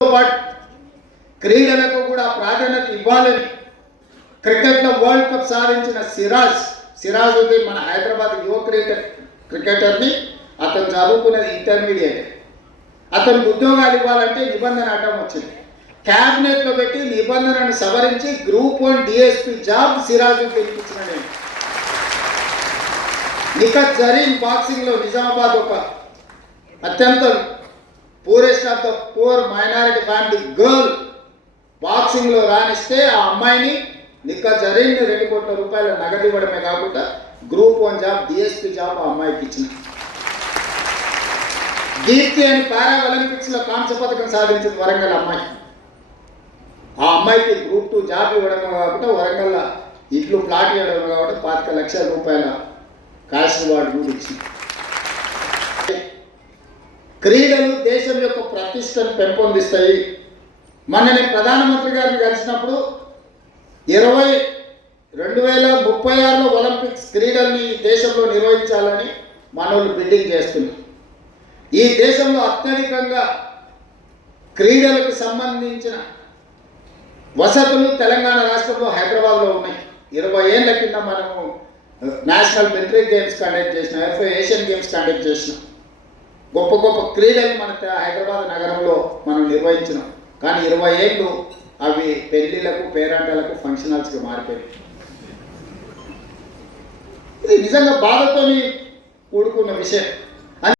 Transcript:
పాటు క్రీడలకు కూడా ప్రాధాన్యత ఇవ్వాలని క్రికెట్లో వరల్డ్ కప్ సాధించిన సిరాజుద్దీన్ మన హైదరాబాద్ యువ క్రికెటర్ని అతను చదువుకున్నది ఇంటర్మీడియట్. అతనికి ఉద్యోగాలు ఇవ్వాలంటే నిబంధన అడ్డం వచ్చింది. క్యాబినెట్లో పెట్టి నిబంధనను సవరించి గ్రూప్ 1 డిఎస్పీ జాబ్ సిరాజుద్దీన్ ఇచ్చిన నేను. నిఖత్ జరీన్ బాక్సింగ్లో నిజామాబాద్ ఒక అత్యంత purest of the poor minority family girl బాక్సింగ్లో రాణిస్తే ఆ అమ్మాయిని నిఖత్ జరీన్ 2 కోట్ల రూపాయల నగదు ఇవ్వడమే కాకుండా గ్రూప్ 1 జాబ్ డిఎస్పీ జాబ్ ఆ అమ్మాయికి ఇచ్చిన. దీప్తి అని పారా ఒలింపిక్స్లో కాంస్య పథకం సాధించింది వరంగల్ అమ్మాయి. ఆ అమ్మాయికి గ్రూప్ 2 జాబ్ ఇవ్వడం కాబట్టి వరంగల్ ఇట్లు ప్లాట్ ఇవ్వడం కాబట్టి 25 లక్షల రూపాయల క్యాష్ రివార్డ్ కూడా ఇచ్చింది. క్రీడలు దేశం యొక్క ప్రతిష్టను పెంపొందిస్తాయి. మొన్న ప్రధానమంత్రి గారిని కలిసినప్పుడు 2036లో ఒలింపిక్స్ క్రీడల్ని దేశంలో నిర్వహించాలని మనోళ్ళు బిల్డింగ్ చేస్తున్నారు. ఈ దేశంలో అత్యధికంగా క్రీడలకు సంబంధించిన వసతులు తెలంగాణ రాష్ట్రంలో హైదరాబాద్లో ఉన్నాయి. 20 ఏళ్ల కింద మనము నేషనల్ మిలిటరీ గేమ్స్ కండక్ట్ చేసినాం, ఏషియన్ గేమ్స్ కండక్ట్ చేసినాం. గొప్ప గొప్ప క్రీడలు మన హైదరాబాద్ నగరంలో మనం నిర్వహించినాం. కానీ 20 ఏళ్ళు అవి పెళ్లిళ్లకు పేరంటాలకు ఫంక్షన్ హాల్స్కి మారిపోయాయి. ఇది నిజంగా బాధతోని కూడుకున్న విషయం.